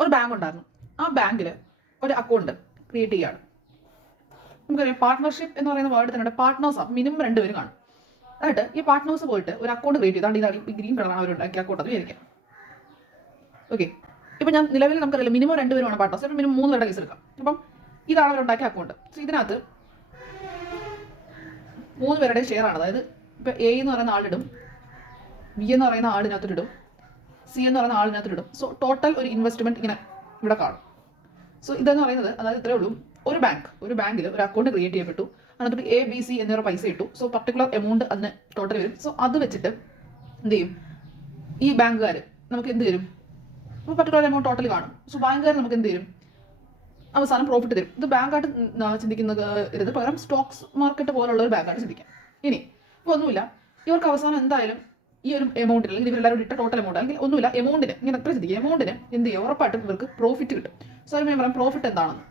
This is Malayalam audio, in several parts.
ഒരു ബാങ്ക് ഉണ്ടായിരുന്നു. ആ ബാങ്കിൽ ഒരു അക്കൗണ്ട് ക്രിയേറ്റ് ചെയ്യുകയാണ്. നമുക്കറിയാം പാർട്ട്ണർഷിപ്പ് എന്ന് പറയുന്ന വേർഡ് തന്നെ പാർട്ട്നേഴ്സ് മിനിമം 2 പേര് കാണും. എന്നിട്ട് ഈ പാർട്ട്നേഴ്സ് പോയിട്ട് ഒരു അക്കൗണ്ട് ക്രിയേറ്റ് ചെയ്താണ്ട് ഇതാണ് ഈ ഗ്രീൻ കളറാണ് അവരുണ്ടാക്കിയ അക്കൗണ്ട് അത് വിചാരിക്കാം. ഓക്കെ, ഇപ്പം ഞാൻ നിലവിൽ നമുക്കറിയില്ല മിനിമം 2 പേരുമാണ് പാർട്ട്നേഴ്സ്. അപ്പം മിനിമം 3 പേരുടെ കേസ് എടുക്കാം. അപ്പം ഇതാണ് അവരുണ്ടാക്കിയ അക്കൗണ്ട്. സോ ഇതിനകത്ത് 3 പേരുടെ ഷെയർ ആണ്. അതായത് ഇപ്പം എ എന്ന് പറയുന്ന ആളിടും, ബി എന്ന് പറയുന്ന ആളിനകത്തിടും, സി എന്ന് പറയുന്ന ആളിനകത്തിടും. സോ ടോട്ടൽ ഒരു ഇൻവെസ്റ്റ്മെന്റ് ഇങ്ങനെ ഇവിടെ കാണും. സോ ഇതെന്ന് പറയുന്നത് അതായത് ഇത്രയേ ഉള്ളൂ. ഒരു ബാങ്കിൽ ഒരു അക്കൗണ്ട് ക്രിയേറ്റ് ചെയ്യപ്പെട്ടു, അതിനകത്ത് എ ബി സി എന്നിവ പൈസ ഇട്ടു. സോ പർട്ടിക്കുലർ എമൗണ്ട് അതിന് ടോട്ടൽ വരും. സോ അത് വെച്ചിട്ട് എന്ത് ചെയ്യും ഈ ബാങ്കുകാർ നമുക്ക് എന്ത് തരും? അപ്പോൾ പർട്ടിക്കുലർ എമൗണ്ട് ടോട്ടൽ കാണും. സോ ബാങ്കുകാർ നമുക്ക് എന്ത് തരും? അവസാനം പ്രോഫിറ്റ് തരും. ഇത് ബാങ്കായിട്ട് ചിന്തിക്കുന്നത് ഇത് പകരം സ്റ്റോക്സ് മാർക്കറ്റ് പോലുള്ള ഒരു ബാങ്കായിട്ട് ചിന്തിക്കാം. ഇനി ഇപ്പോൾ ഒന്നുമില്ല, ഇവർക്ക് അവസാനം എന്തായാലും ഈ ഒരു എമൗണ്ടിൽ അല്ലെങ്കിൽ ഇവരെല്ലാവരും ഇട്ട ടോട്ടൽ എമൗണ്ട് അല്ലെങ്കിൽ ഒന്നുമില്ല എമൗണ്ടിന് ഇങ്ങനെ എത്ര ചിന്തിക്കുക, എമൗണ്ടിന് എന്ത് ചെയ്യുക? ഉറപ്പായിട്ടും ഇവർക്ക് പ്രോഫിറ്റ് കിട്ടും. സോ ഞാൻ പറയാം പ്രോഫിറ്റ് എന്താണെന്ന്.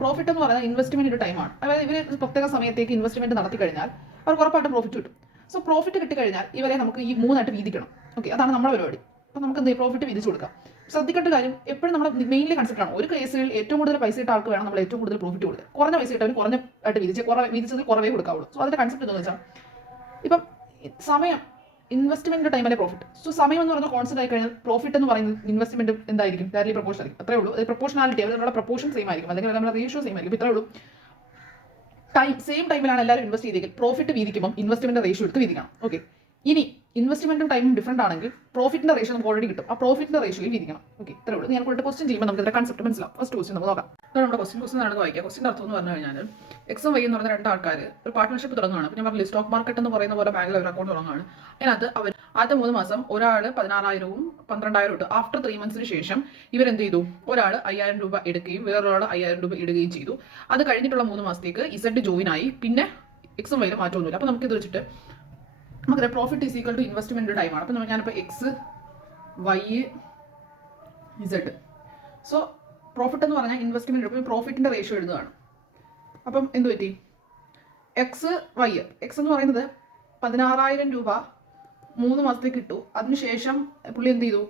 പ്രോഫിറ്റ് എന്ന് പറയുന്നത് ഇൻവെസ്റ്റ്മെന്റിന്റെ ടൈമാണ്. അതായത് ഇവർ പ്രത്യേക സമയത്തേക്ക് ഇൻവെസ്റ്റ്മെന്റ് നടത്തി കഴിഞ്ഞാൽ അവർക്ക് ഉറപ്പായിട്ടും പ്രോഫിറ്റ് കിട്ടും. സോ പ്രോഫിറ്റ് കിട്ടിക്കഴിഞ്ഞാൽ ഇവരെ നമുക്ക് ഈ 3 ആയിട്ട് വീതിക്കണം. ഓക്കെ, അതാണ് നമ്മുടെ പരിപാടി. അപ്പോൾ നമുക്ക് എന്ത് പ്രോഫിറ്റ് വീതിച്ചു കൊടുക്കാം. ശ്രദ്ധിക്കേണ്ട കാര്യം എപ്പോഴും നമ്മൾ മെയിൻലി കൺസെപ്റ്റ് ആണ്. ഒരു കേസിൽ ഏറ്റവും കൂടുതൽ പൈസ ഇട്ട ആൾക്ക് വേണം നമ്മൾ ഏറ്റവും കൂടുതൽ പ്രോഫിറ്റ് കൊടുക്കുക. കുറഞ്ഞ പൈസ ഇട്ടവർ കുറഞ്ഞ ആയിട്ട് വീതിച്ചതിൽ കുറവേ കൊടുക്കാവുള്ളൂ. സോ അതിന്റെ കൺസെപ്റ്റ് എന്താണെന്ന് വെച്ചാൽ ഇപ്പം സമയം ഇൻവെസ്റ്റ്മെന്റ് ടൈമിലെ പ്രോഫിറ്റ്. സോ സമയം എന്ന് പറയുന്ന കോൺസെപ്റ്റ് ആയി കഴിഞ്ഞാൽ പ്രോഫിറ്റ് എന്ന് പറയുന്നത് ഇൻവെസ്റ്റ്മെന്റ് എന്തായിരിക്കും? ഡയറക്ട്ലി പ്രൊപ്പോർഷൻ ആയിരിക്കും. അത്രേ ഉള്ളൂ. അത് പ്രൊപ്പോർഷനാലിറ്റി അവരുടെ പ്രൊപ്പോർഷൻ സെയിം ആയിരിക്കും, അല്ലെങ്കിൽ നമ്മുടെ റേഷ്യോ സെയിം ആയിരിക്കും. ഇത്രേ ഉള്ളൂ. സെയിം ടൈമിലാണ് എല്ലാവരും ഇൻവെസ്റ്റ് ചെയ്തെങ്കിൽ പ്രോഫിറ്റ് വീതിക്കുമ്പോൾ ഇൻവെസ്റ്റ്മെന്റ് റേഷ്യോ എടുത്ത് വീതിക്കണം. ഓക്കെ, ഇനി ഇൻവെസ്റ്റ്മെന്റും ടൈമും ഡിഫറൻറ്റ് ആണെങ്കിൽ പ്രോഫിറ്റിന്റെ റേഷ്യോ നമുക്ക് ഓൾറെഡി കിട്ടും. ആ പ്രോഫിറ്റിന്റെ റേഷ്യോയിൽ വീതിക്കണം. ഓക്കെ, ഇത്രേ ഉള്ളൂ. ഞാൻ കൂടെ ക്വസ്റ്റ്യൻ ചെയ്യുമ്പോൾ നമുക്ക് ഇതിന്റെ കൺസെപ്റ്റ് മനസ്സിലാവും. ഫസ്റ്റ് ക്വസ്റ്റ്യൻ നമുക്ക് നോക്കാം. നമ്മുടെ ക്വസ്റ്റ്യൻ നടന്ന് വായിക്കുക. ക്വസ്റ്റ്യൻ്റെ അർത്ഥം എന്ന് പറഞ്ഞു കഴിഞ്ഞാൽ എക്സും വൈ എന്ന് പറയുന്ന 2 ആൾക്കാർ ഒരു പാർട്ട്ണർഷിപ്പ് തുടങ്ങുകയാണ്. അപ്പോൾ ഞാൻ പറഞ്ഞില്ല സ്റ്റോക്ക് മാർക്കറ്റ് എന്ന് പറയുന്ന പോലെ ബാങ്കിൽ ഒരു അക്കൗണ്ട് തുടങ്ങുകയാണ്. അതിനകത്ത് അവർ ആദ്യത്തെ 3 മാസം ഒരാൾ 16,000-ഉം 12,000 ഇട്ടു. ആഫ്റ്റർ 3 മന്ത്സിന് ശേഷം ഇവരെന്ത് ചെയ്തു? ഒരാൾ 5,000 രൂപ എടുക്കുകയും വേറൊരാൾ 5,000 രൂപ ഇടുകയും ചെയ്തു. അത് കഴിഞ്ഞിട്ടുള്ള 3 മാസത്തേക്ക് ഇസഡ് ജോയിൻ ആയി. പിന്നെ എക്സും വൈയിലും മാറ്റമൊന്നുമില്ല. അപ്പോൾ നമുക്ക് ഇത് വെച്ചിട്ട് നമുക്കറിയാം profit is equal to investment ടൈമാണ്. അപ്പം ഞാനിപ്പോൾ X Y Z. So profit എന്ന് പറഞ്ഞാൽ ഇൻവെസ്റ്റ്മെന്റ് പ്രോഫിറ്റിന്റെ റേഷ്യോ എഴുതുകയാണ്. അപ്പം എന്ത് പറ്റി? എക്സ് വൈ എക്സ് എന്ന് പറയുന്നത് 16,000 രൂപ 3 മാസത്തേക്ക് ഇട്ടു. അതിനുശേഷം പുള്ളി എന്ത് ചെയ്തു?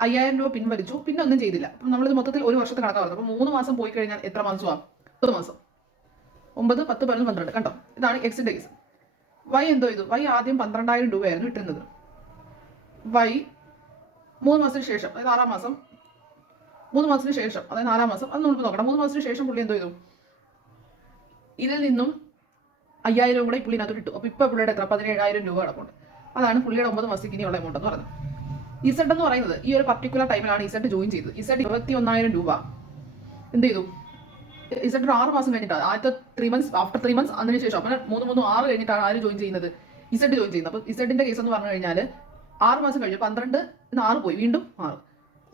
5,000 രൂപ പിൻവലിച്ചു. പിന്നെ ഒന്നും ചെയ്തില്ല. അപ്പം നമ്മളിത് മൊത്തത്തിൽ ഒരു വർഷത്തെ കണക്കാണ് പറഞ്ഞത്. അപ്പോൾ 3 മാസം പോയി കഴിഞ്ഞാൽ എത്ര മാസമാണ്? 9 മാസം. 9, 10, 11, 12. കണ്ടോ, ഇതാണ് എക്സിന്റെ കേസ്. വൈ എന്തോ ചെയ്തു? വൈ ആദ്യം 12,000 രൂപയായിരുന്നു ഇട്ടുന്നത്. വൈ 3 മാസത്തിന് ശേഷം, അതായത് 6 മാസം, 3 മാസത്തിന് ശേഷം, അതായത് 4 മാസം, അത് നമുക്ക് നോക്കണം. 3 മാസത്തിന് ശേഷം പുള്ളി എന്തോ ചെയ്തു? ഇതിൽ നിന്നും 5,000 കൂടെ പുള്ളിനകത്ത് ഇട്ടു. അപ്പോൾ ഇപ്പോൾ പുള്ളിയുടെ എത്ര? 17,000 രൂപ കിടപ്പുണ്ട്. അതാണ് പുള്ളിയുടെ 9 മാസത്തേക്ക് ഇനിയുള്ള എമൗണ്ട് എന്ന് പറയുന്നത്. ഇസഡ് എന്ന് പറയുന്നത് ഈ ഒരു പർട്ടിക്കുലർ ടൈമിലാണ് ഇസഡ് ജോയിൻ ചെയ്തത്. ഇസഡ് 21,000 രൂപ എന്ത് ചെയ്തു? ഇസഡ് 6 മാസം കഴിഞ്ഞിട്ടാണ് ആദ്യത്തെ 3 മന്ത്സ്, ആഫ്റ്റർ 3 മന്ത്സ് അതിന് ശേഷം അങ്ങനെ 3, 3, 6 കഴിഞ്ഞിട്ടാണ് ആര് ജോയിൻ ചെയ്യുന്നത്? ഇസഡ് ജോയിൻ ചെയ്യുന്നത്. അപ്പോൾ ഇസഡിന്റെ കേസ് എന്ന് പറഞ്ഞു കഴിഞ്ഞാൽ 6 മാസം കഴിഞ്ഞു 12 6 പോയി, വീണ്ടും 6.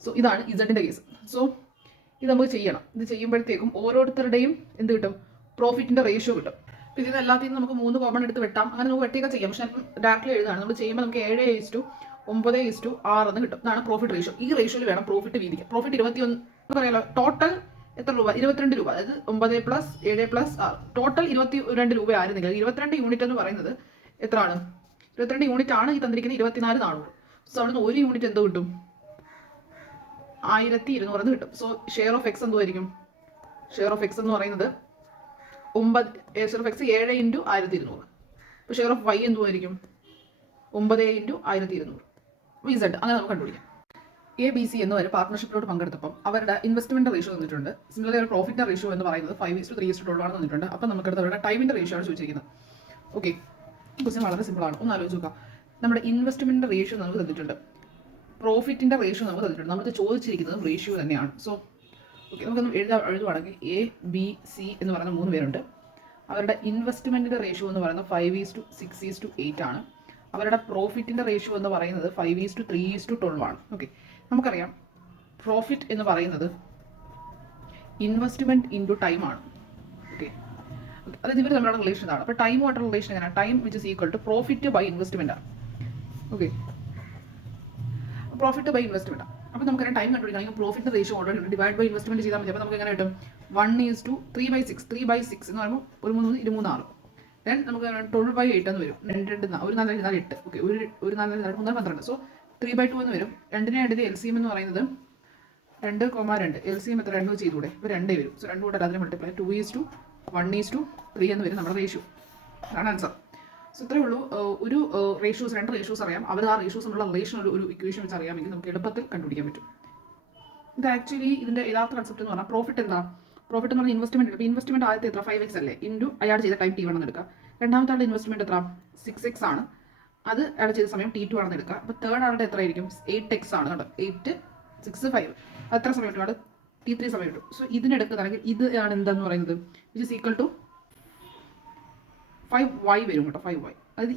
സോ ഇതാണ് ഇസഡിന്റെ കേസ്. സോ ഇത് നമുക്ക് ചെയ്യണം. ഇത് ചെയ്യുമ്പോഴത്തേക്കും ഓരോരുത്തരുടെയും എന്ത് കിട്ടും? പ്രോഫിറ്റിന്റെ റേഷ്യോ കിട്ടും. അപ്പോൾ ഇതിന് എല്ലാത്തിനും നമുക്ക് 3 കോമൺ എടുത്ത് വെട്ടാം. അങ്ങനെ നമുക്ക് വെട്ടിയൊക്കെ ചെയ്യാം. പക്ഷേ ഡയറക്റ്റ്ലി എഴുതാണ്. നമ്മൾ ചെയ്യുമ്പോൾ നമുക്ക് 7:9:6 എന്ന് കിട്ടും. ഇതാണ് പ്രോഫിറ്റ് റേഷ്യോ. ഈ റേഷ്യോയിൽ വേണം പ്രോഫിറ്റ് വീതിക്കാൻ. പ്രോഫിറ്റ് 21 പറയാലോ. ടോട്ടൽ എത്ര രൂപ? 22 രൂപ. അതായത് 9 + 7 + 6 ടോട്ടൽ 22 രൂപ ആയിരുന്നെങ്കിൽ 22 യൂണിറ്റ് എന്ന് പറയുന്നത് എത്രയാണ്? 22 യൂണിറ്റ് ആണ് ഈ തന്നിരിക്കുന്നത് 24,400. സോ അവിടുന്ന് 1 യൂണിറ്റ് എന്തോ കിട്ടും? 1,200 എന്ന് കിട്ടും. സോ ഷെയർ ഓഫ് എക്സ് എന്തുമായിരിക്കും? ഷെയർ ഓഫ് എക്സ് എന്ന് പറയുന്നത് 7 × 1,200. അപ്പോൾ ഷെയർ ഓഫ് വൈ എന്തുമായിരിക്കും? 9 × 1,200. ഇസഡ് അങ്ങനെ നമുക്ക് കണ്ടുപിടിക്കാം. എ ബി സി എന്നിവർ പാർട്ട്ണർഷിപ്പിലോട്ട് പങ്കെടുത്തപ്പം അവരുടെ ഇൻവെസ്റ്റ്മെന്റ് റേഷ്യോ തന്നിട്ടുണ്ട്. സിമിലർലി ഒരു പ്രോഫിറ്റിന്റെ റേഷ്യോ എന്ന് പറയുന്നത് 5:3:12 ആണ് തന്നിട്ടുണ്ട്. അപ്പം നമുക്കടുത്ത് അവരുടെ ടൈമിന്റെ റേഷ്യോ ആണ് ചോദിച്ചിരിക്കുന്നത്. ഓക്കെ, ക്വസ്റ്റ്യൻ വളരെ സിമ്പിൾ ആണ്. ഒന്ന് ആലോചിച്ച് നോക്കാം. നമ്മുടെ ഇൻവെസ്റ്റ്മെന്റ് റേഷ്യോ നമുക്ക് തന്നിട്ടുണ്ട്, പ്രോഫിറ്റിന്റെ റേഷ്യോ നമുക്ക് തന്നിട്ടുണ്ട്. നമുക്ക് ചോദിച്ചിരിക്കുന്നത് റേഷ്യോ തന്നെയാണ്. സോ ഓക്കെ, നമുക്കൊന്ന് എഴുതുവാണെങ്കിൽ എ ബി സി എന്ന് പറയുന്ന 3 പേരുണ്ട്. അവരുടെ ഇൻവെസ്റ്റ്മെന്റിന്റെ റേഷ്യോ എന്ന് പറയുന്നത് 5:6:8 ആണ്. അവരുടെ പ്രോഫിറ്റിന്റെ റേഷ്യോ എന്ന് പറയുന്നത് 5:3:12 ആണ്. ഓക്കെ, നമുക്കറിയാം പ്രോഫിറ്റ് എന്ന് പറയുന്നത് ഇൻവെസ്റ്റ്മെന്റ് ഇൻറ്റു ടൈം ആണ്. ഓക്കെ, അതായത് ഇവർ തമ്മിലുള്ള റിലേഷൻ ആണ്. അപ്പോൾ ടൈമുമായിട്ടുള്ള റിലേഷൻ എങ്ങനെയാണ്? Time which is equal to profit by investment ആണ്. ഓക്കെ, പ്രോഫിറ്റ് ബൈ ഇൻവെസ്റ്റ്മെന്റ് ആണ്. അപ്പോൾ നമുക്കറിയാം ടൈം കണ്ടുപിടിക്കണമെങ്കിൽ profit ratio already divide by investment ചെയ്താൽ മതി. അപ്പോൾ നമുക്ക് എങ്ങനെ കിട്ടും? 1:3/6. 3/6 എന്ന് പറയുമ്പോൾ 1 3 23 6. ദെൻ നമുക്ക് 12/8 എന്ന് വരും. 2 1 4 4 8. ഓക്കെ, 1 4 4 3 12. സോ 3/2 എന്ന് വരും. 2നെ എടുത്ത് LCM എന്ന് പറയുന്നത് 2,2 LCM എത്ര 2 ചെയ്തൂടെ ഇപ്പോൾ 2 വരും. സോ 2 കൂടെ അതിന് മൾട്ടിപ്ലൈ 2:1:3 എന്ന് വരും നമ്മുടെ റേഷ്യോ. അതാണ് ആൻസർ. സോ ഇത്രയേ ഉള്ളൂ. ഒരു റേഷ്യോസ് 2 റേഷ്യോസ് അറിയാം, അവർ ആ റേഷ്യോസ് എന്നുള്ള റിലേഷൻ ഒരു ഇക്വേഷൻ വെച്ച് അറിയാമെങ്കിൽ നമുക്ക് എളുപ്പത്തിൽ കണ്ടുപിടിക്കാൻ പറ്റും. ഇത് ആക്ച്വലി ഇതിൻ്റെ യഥാർത്ഥ കൺസെപ്റ്റ് എന്ന് പറഞ്ഞാൽ പ്രോഫിറ്റ് എന്താ? പ്രോഫിറ്റ് എന്ന് പറഞ്ഞാൽ ഇൻവെസ്റ്റ്മെന്റ്. ഇപ്പോൾ ഇൻവെസ്റ്റ്മെന്റ് ആദ്യത്തെ എത്ര 5x അല്ലേ, ഇൻറ്റു അയാൾ ചെയ്ത ടൈം T1 എന്ന് എടുക്കുക. രണ്ടാമത്തെ ആളുടെ ഇൻവെസ്റ്റ്മെന്റ് എത്ര 6x ആണ്, അത് അയാൾ ചെയ്ത സമയം T2 ആണെന്ന് എടുക്കുക. അപ്പോൾ തേർഡ് ആളുടെ എത്ര ആയിരിക്കും 8x ആണ് കേട്ടോ. 8, 6, 5 അത്ര സമയം കിട്ടും, ആൾ T3 സമയം കിട്ടും. സോ ഇതിനെടുക്കുന്നതാണെങ്കിൽ ഇത് ആണ് എന്താന്ന് പറയുന്നത് which is equal to 5y വരും കേട്ടോ. 5y അതായത്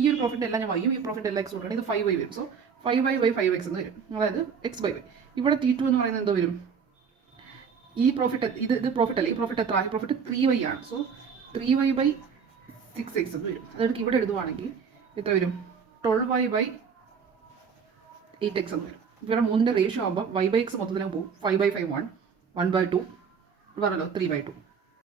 ഈ ഒരു പ്രോഫിറ്റ് എല്ലാം ഞാൻ വൈയും, ഈ പ്രോഫിറ്റ് എല്ലാം എക്സ് കൊടുക്കണം. ഇത് 5y വരും. സോ 5y/5x എന്ന് വരും, അതായത് x/y. ഇവിടെ T2 എന്ന് പറയുന്നത് എന്തോ വരും, ഈ പ്രോഫിറ്റ് ഇത് പ്രോഫിറ്റ് അല്ല, ഈ പ്രോഫിറ്റ് എത്ര? ഈ പ്രോഫിറ്റ് 3y ആണ്. സോ 3y/6x എന്ന് വരും. അതായത് ഇവിടെ എഴുതുവാണെങ്കിൽ എത്ര വരും 12y/8x എന്ന് വരും. ഇവിടെ 3ന്റെ റേഷ്യോ ആകുമ്പോൾ y/x മൊത്തത്തിലും പോകും. 5/5 1, 1/2 പറഞ്ഞല്ലോ 3/2.